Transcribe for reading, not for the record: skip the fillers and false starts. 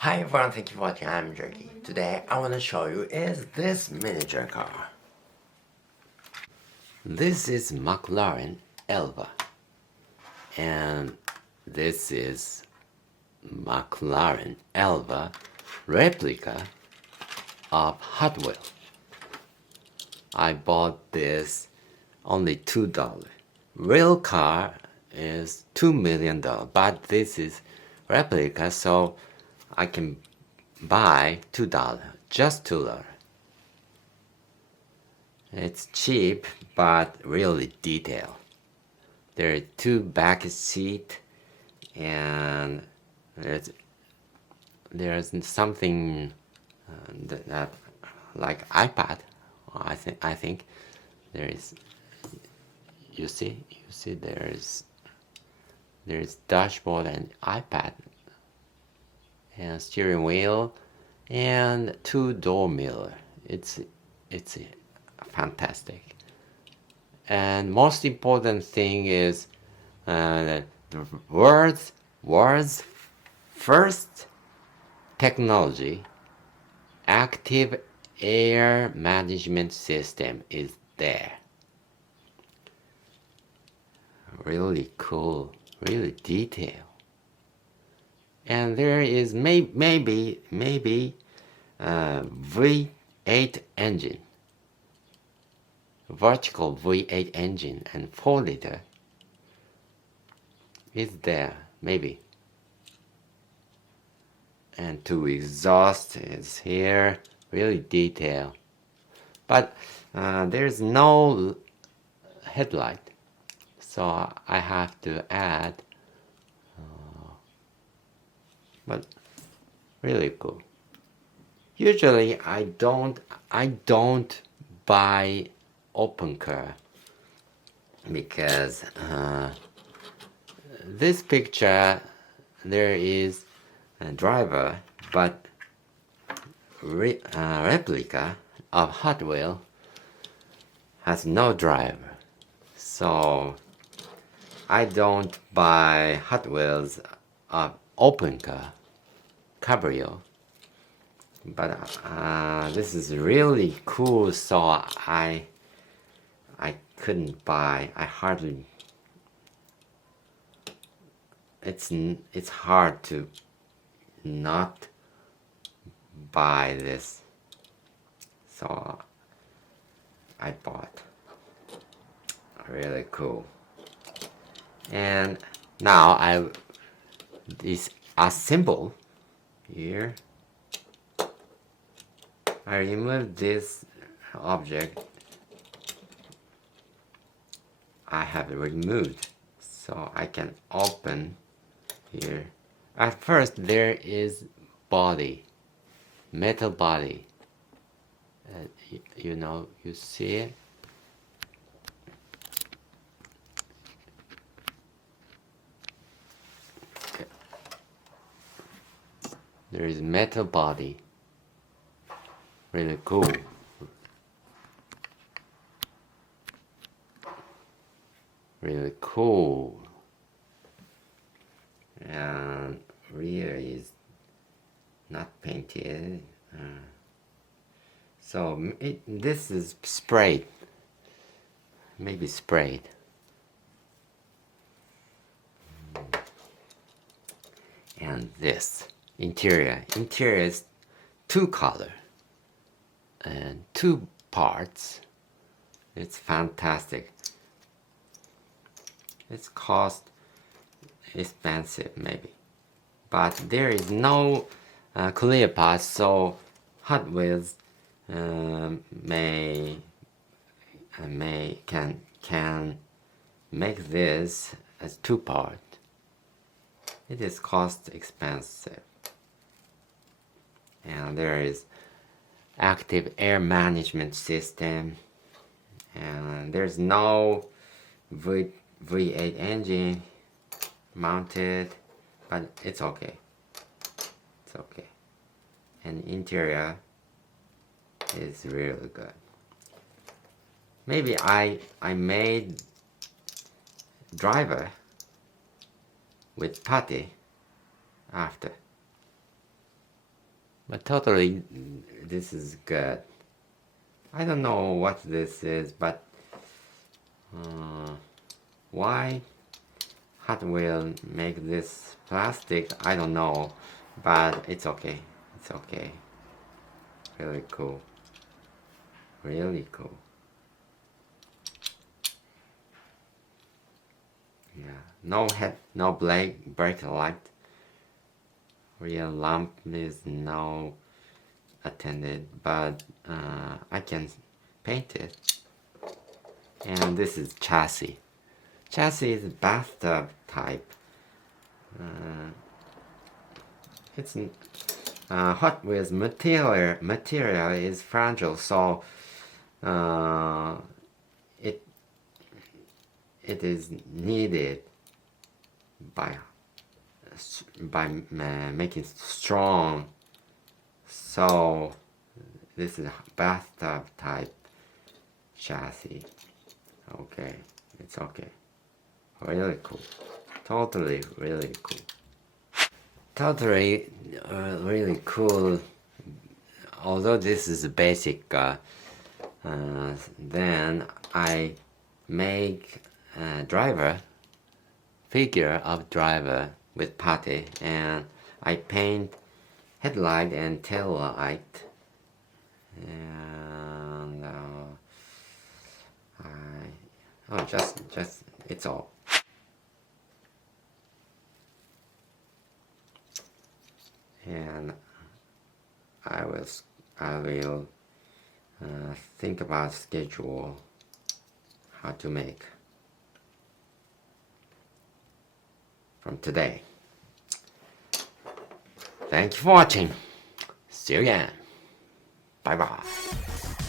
Hi everyone, thank you for watching. I'm Jerky. Today I want to show you is this miniature car. This is Mclaren Elva, and this is Mclaren Elva replica of Hot Wheels. I bought this only $2. Real car is $2 million, but this is replica, so I can buy $2, just $2. It's cheap, but really detailed. There are two back seats, and there's something that like iPad. I think there is. You see there's dashboard and iPad and steering wheel and two door mirror. It's fantastic. And most important thing is the world's first technology active air management system is there. Really cool, really detailed. And there is maybe V8 engine, vertical V8 engine, and 4-liter is there, maybe. And two exhaust is here, really detailed. But there's no headlight, so I have to add. But really cool. Usually I don't buy open car because this picture there is a driver, but replica of Hot Wheels has no driver, so I don't buy Hot Wheels of open car cabrio. But this is really cool, so I couldn't buy. I hardly. It's hard to not buy this, so I bought. Really cool. And now I disassemble here. I remove this object I have removed, so I can open here. At first there is body, metal body. You see it? There is metal body. Really cool. Really cool. And rear is not painted. So this is sprayed. Maybe sprayed. And this interior is two color and two parts. It's fantastic. It's cost expensive maybe, but there is no clear part, so Hot Wheels can make this as two part. It is cost expensive, and there is active air management system, and there's no V8 engine mounted, but it's okay. It's okay. And interior is really good. Maybe I made driver with putty after. But totally, this is good. I don't know what this is, but why Hot Wheel make this plastic? I don't know, but it's okay. It's okay. Really cool. Really cool. Yeah. No head, no brake light. Real lamp is now attended, but I can paint it. And this is chassis. Chassis is bathtub type. It's Hot Wheels material is fragile, so it is needed by making strong. So this is a bathtub type chassis. Okay, it's okay. Really cool. Totally really cool. Totally really cool. Although this is a basic, then I make a driver, figure of driver with putty, and I paint headlight and tail light, and just it's all. And I will think about schedule how to make from today. Thank you for watching. See you again. Bye bye.